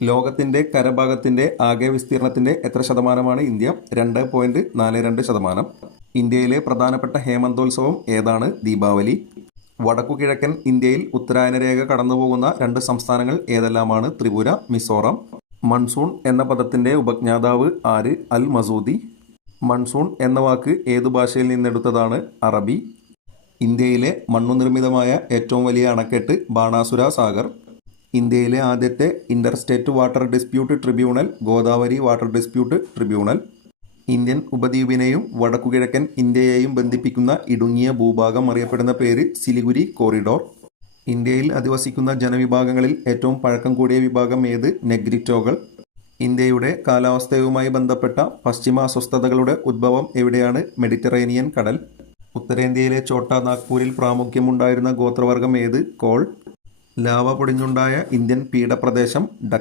ലോകത്തിൻ്റെ കരഭാഗത്തിൻ്റെ ആകെ വിസ്തീർണത്തിൻ്റെ എത്ര ശതമാനമാണ് ഇന്ത്യ? 2.42%. ഇന്ത്യയിലെ പ്രധാനപ്പെട്ട ഹേമന്തോത്സവം ഏതാണ്? ദീപാവലി. വടക്കുകിഴക്കൻ ഇന്ത്യയിൽ ഉത്തരായന രേഖ കടന്നുപോകുന്ന 2 സംസ്ഥാനങ്ങൾ ഏതെല്ലാമാണ്? ത്രിപുര, മിസോറാം. മൺസൂൺ എന്ന പദത്തിൻ്റെ ഉപജ്ഞാതാവ് ആര്? അൽ മസൂദി. മൺസൂൺ എന്ന വാക്ക് ഏതു ഭാഷയിൽ നിന്നെടുത്തതാണ്? അറബി. ഇന്ത്യയിലെ മണ്ണുനിർമ്മിതമായ ഏറ്റവും വലിയ അണക്കെട്ട് ബാണാസുര സാഗർ. ഇന്ത്യയിലെ ആദ്യത്തെ interstate water dispute tribunal Godavari water dispute tribunal. Indian ഉപദ്വീപിനെയും വടക്കുകിഴക്കൻ ഇന്ത്യയെയും ബന്ധിപ്പിക്കുന്ന ഇടുങ്ങിയ ഭൂഭാഗം അറിയപ്പെടുന്ന പേര് സിലിഗുരി കോറിഡോർ. ഇന്ത്യയിൽ അധിവസിക്കുന്ന ജനവിഭാഗങ്ങളിൽ ഏറ്റവും പഴക്കം കൂടിയ വിഭാഗം ഏത്? നെഗ്രിറ്റോകൾ. ഇന്ത്യയുടെ കാലാവസ്ഥയുമായി ബന്ധപ്പെട്ട പശ്ചിമ അസ്വസ്ഥതകളുടെ ഉദ്ഭവം എവിടെയാണ്? മെഡിറ്ററേനിയൻ കടൽ. ഉത്തരേന്ത്യയിലെ ഛോട്ടാ നാഗ്പൂരിൽ പ്രാമുഖ്യമുണ്ടായിരുന്ന ഗോത്രവർഗം ഏത്? കോൾ. ലാവ പൊടിഞ്ഞുണ്ടായ ഇന്ത്യൻ പീഠപ്രദേശം